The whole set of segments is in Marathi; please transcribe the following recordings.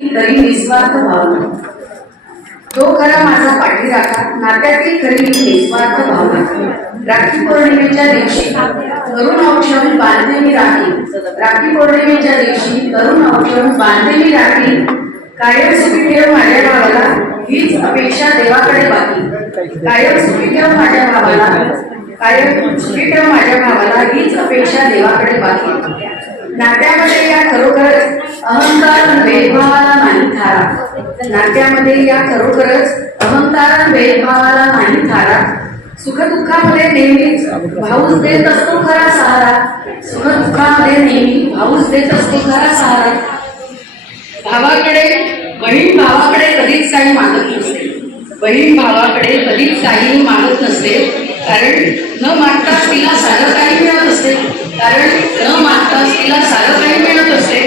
तरी निस्वार्थ भावना तो खरा माझा पाठीराखा नात्यातील खरी निस्वार्थ भावना राखी पौर्णिमेच्या दिवशी तरुण औषध बांधलेली राखी. राखी पौर्णिमेच्या दिवशी तरुण औषध बांधलेली राखी. कायम सुखी ठेव माझ्या भावाला हीच अपेक्षा देवाकडे बाकी. कायम सुखी ठेव माझ्या भावाला कायम सुखी ठेव माझ्या भावाला हीच अपेक्षा देवाकडे बाकी. नात्यामध्ये या खरोखरच अहंकार भेदभाव नाट्यामध्ये या खरोखरच अहंकारा भेदभावाला नाही थारा. सुखदुःखामध्ये नेहमीच भाऊच देत असतो खरा सहारा. सुखदुःखामध्ये नेहमी भाऊच देत असतो खरा सहारा. भावाकडे बहीण भावाकडे कधीच काही मागत नसते. बहीण भावाकडे कधीच काही मागत नसते. कारण न मागताच तिला सारं काही मिळत असते. कारण न मागताच तिला सारं काही मिळत असते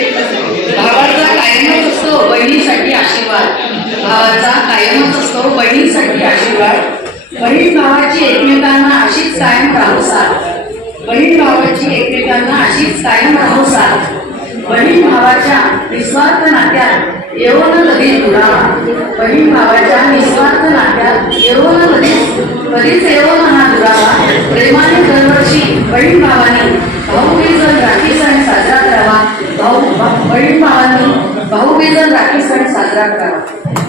भावाचा कायमच असतो बहिणीसाठी चा भावाचा कायमच असतो बहिणीसाठी आशीर्वाद. बहीण भावाची एकमेकांना अशीच कायम राहू साथ बहीण भावाची एकमेकांना अशीच कायम राहू साथ बहीण भावाच्या निस्वार्थ नात्यात येऊन कधी दुरावा. बहीण भावाच्या निस्वार्थ नात्यात येऊन कधीच कधीच येऊन हा दुरावा. प्रेमाने दरवर्षी बहीण भावाने भाऊबीजन राखी सण साजरा करावा. भाऊ बहीण भावांनी भाऊबीजन राखी सण साजरा करावा.